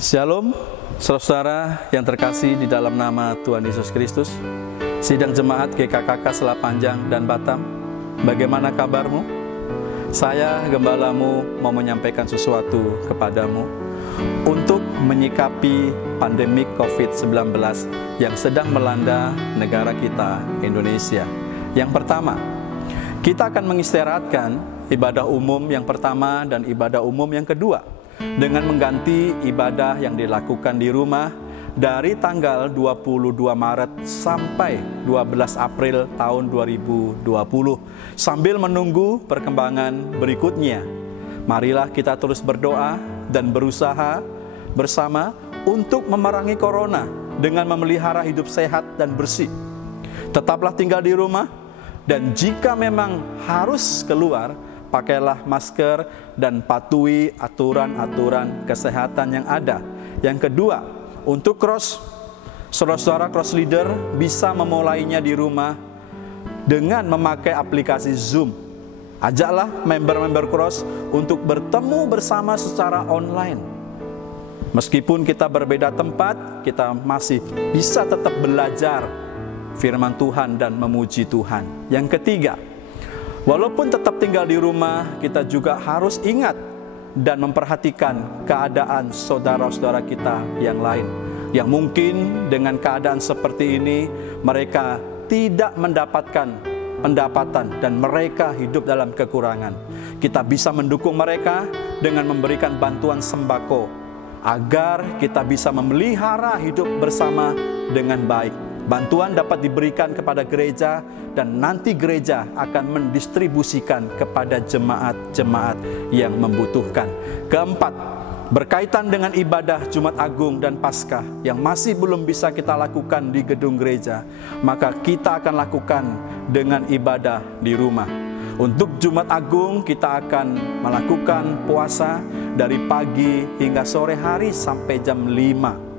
Shalom, saudara yang terkasih di dalam nama Tuhan Yesus Kristus. Sidang Jemaat GKKK Selapanjang dan Batam, bagaimana kabarmu? Saya, Gembalamu, mau menyampaikan sesuatu kepadamu untuk menyikapi pandemi COVID-19 yang sedang melanda negara kita, Indonesia. Yang pertama, kita akan mengistirahatkan ibadah umum yang pertama dan ibadah umum yang kedua dengan mengganti ibadah yang dilakukan di rumah dari tanggal 22 Maret sampai 12 April tahun 2020 sambil menunggu perkembangan berikutnya. Marilah kita terus berdoa dan berusaha bersama untuk memerangi corona dengan memelihara hidup sehat dan bersih. Tetaplah tinggal di rumah, dan jika memang harus keluar, pakailah masker dan patuhi aturan-aturan kesehatan yang ada. Yang kedua, untuk cross, saudara-saudara cross leader bisa memulainya di rumah dengan memakai aplikasi Zoom. Ajaklah member-member cross untuk bertemu bersama secara online. Meskipun kita berbeda tempat, kita masih bisa tetap belajar firman Tuhan dan memuji Tuhan. Yang ketiga, walaupun tetap tinggal di rumah, kita juga harus ingat dan memperhatikan keadaan saudara-saudara kita yang lain, yang mungkin dengan keadaan seperti ini, mereka tidak mendapatkan pendapatan dan mereka hidup dalam kekurangan. Kita bisa mendukung mereka dengan memberikan bantuan sembako, agar kita bisa memelihara hidup bersama dengan baik. Bantuan dapat diberikan kepada gereja dan nanti gereja akan mendistribusikan kepada jemaat-jemaat yang membutuhkan. Keempat, berkaitan dengan ibadah Jumat Agung dan Paskah yang masih belum bisa kita lakukan di gedung gereja, maka kita akan lakukan dengan ibadah di rumah. Untuk Jumat Agung kita akan melakukan puasa dari pagi hingga sore hari sampai jam 5.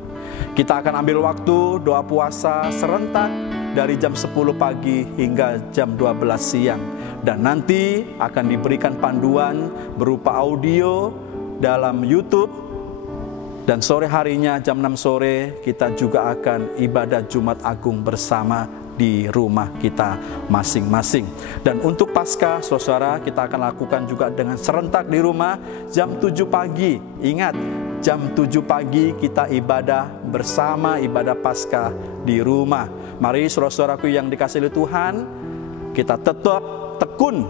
Kita akan ambil waktu doa puasa serentak dari jam 10 pagi hingga jam 12 siang. Dan nanti akan diberikan panduan berupa audio dalam YouTube. Dan sore harinya jam 6 sore kita juga akan ibadah Jumat Agung bersama di rumah kita masing-masing. Dan untuk Paskah, saudara, kita akan lakukan juga dengan serentak di rumah jam 7 pagi. Ingat, jam 7 pagi kita ibadah bersama ibadah Paskah di rumah. Mari saudara-saudaraku yang dikasihi Tuhan, kita tetap tekun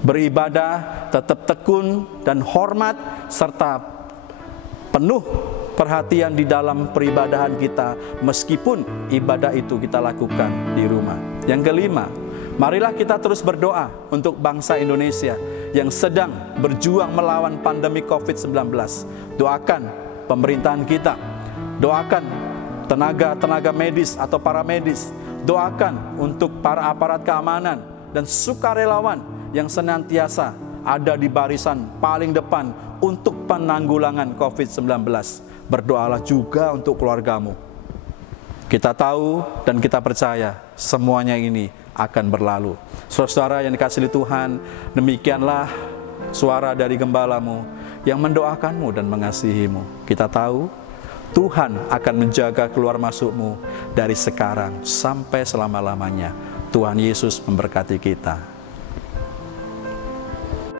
beribadah, tetap tekun dan hormat serta penuh perhatian di dalam peribadahan kita, meskipun ibadah itu kita lakukan di rumah. Yang kelima, marilah kita terus berdoa untuk bangsa Indonesia yang sedang berjuang melawan pandemi COVID-19. Doakan pemerintahan kita, doakan tenaga medis atau para medis, doakan untuk para aparat keamanan dan sukarelawan yang senantiasa ada di barisan paling depan untuk penanggulangan COVID-19. Berdoalah juga untuk keluargamu. Kita tahu dan kita percaya semuanya ini akan berlalu. Saudara yang dikasihi Tuhan, demikianlah suara dari Gembalamu yang mendoakanmu dan mengasihimu. Kita tahu Tuhan akan menjaga keluar masukmu dari sekarang sampai selama-lamanya. Tuhan Yesus memberkati kita.